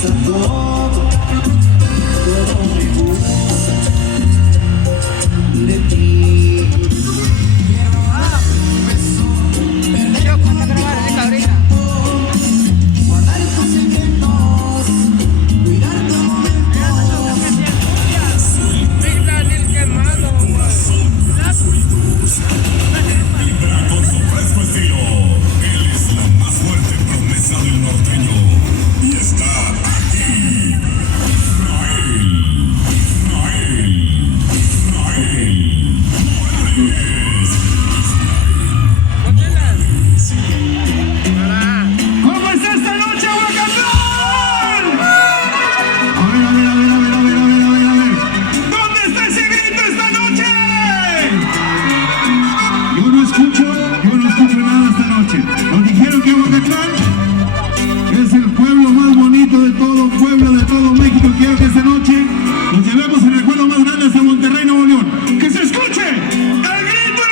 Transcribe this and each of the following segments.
gusta todo, todo me gusta de ti. Guardar tus secretos, cuidar tu momento. Vibra con su fresco estilo. Él es la más fuerte promesa del norteño. Y está aquí. Israel Morales. ¿Cómo está esta noche, Huacatán? A ver. ¿Dónde está ese grito esta noche? Yo no escucho nada esta noche. Nos dijeron que Huacatán es el pueblo más bonito de todo pueblo, de todo México. Quiero que esta noche nos llevemos el recuerdo más grande hasta Monterrey, Nuevo León. ¡Que se escuche! ¡El grito!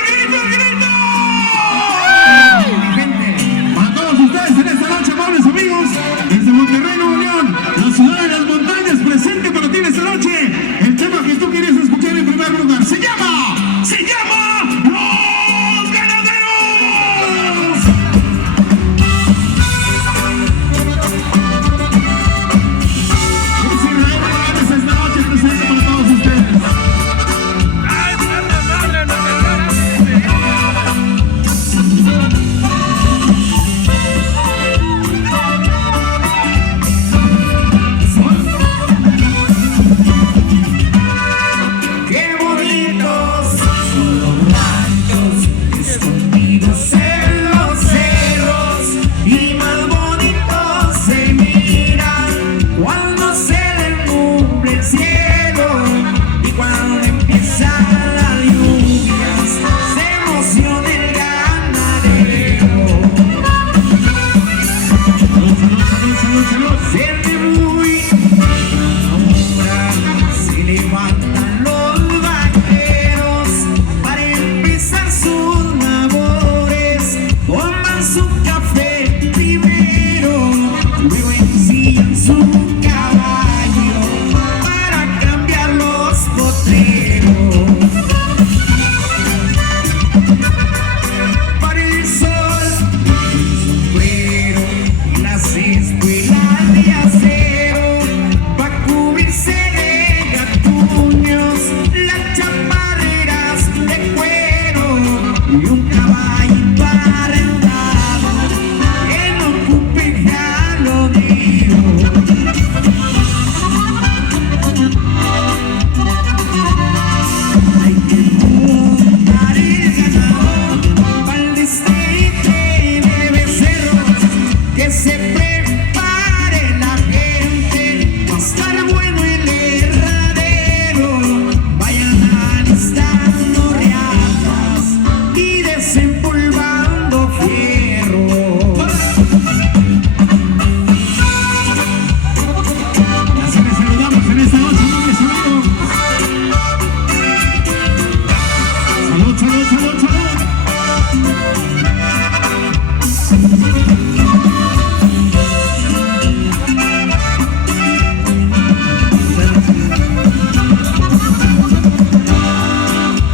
Para todos ustedes en esta noche, amables amigos, desde Monterrey, Nuevo León, la ciudad de las montañas, presente para ti esta noche. El tema que tú querías escuchar en primer lugar se llama Los Ganaderos. Es Israel Morales esta noche presente para todos ustedes. Qué bonitos son los ranchos escondidos en los cerros, y más bonitos se miran cuando se descubre el cielo, y cuando empiezan las lluvias se emociona el ganadero. Siente muy sombra, se levantan los vaqueros para empezar sus labores. Toman su café primero, luego ensillan su caballo para cambiar los potreros. Para el sol, el sombrero y las espuelas de acero, pa' cubrirse de gatuños, las chaparreras de cuero y un caballito arrendado que no ocupe jalonero. Hay que montar el ganado pa'l destete de becerros, que se prepare la gente, va a estar bueno el herradero. Vayan alistando reatas y desempolvando fierros. Así les saludamos en esta noche, amables amigos. Salud.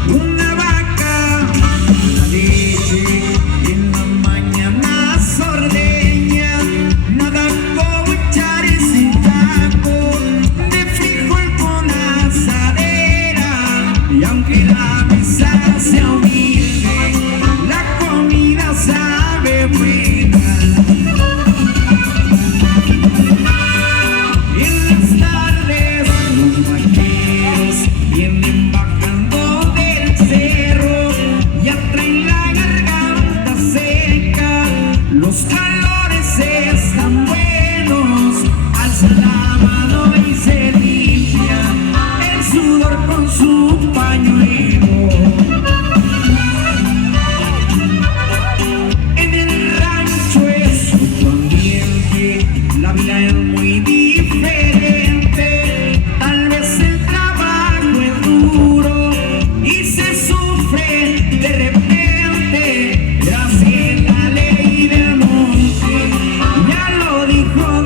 Una vaca, la leche, en la mañana sordeña, nada como echar ese taco de frijol con asadera. Y aunque la mesa sea humilde, la comida sabe buena. En las tardes los vaqueros vienen bajando del cerro, ya traen la garganta seca, los calores están buenos, alzan la mano y se limpian el sudor con su pañuelo. En el rancho es otro ambiente, la vida es muy diferente. Tal vez el trabajo es duro y se sufre de repente, pero así es la ley del monte, ya lo dijo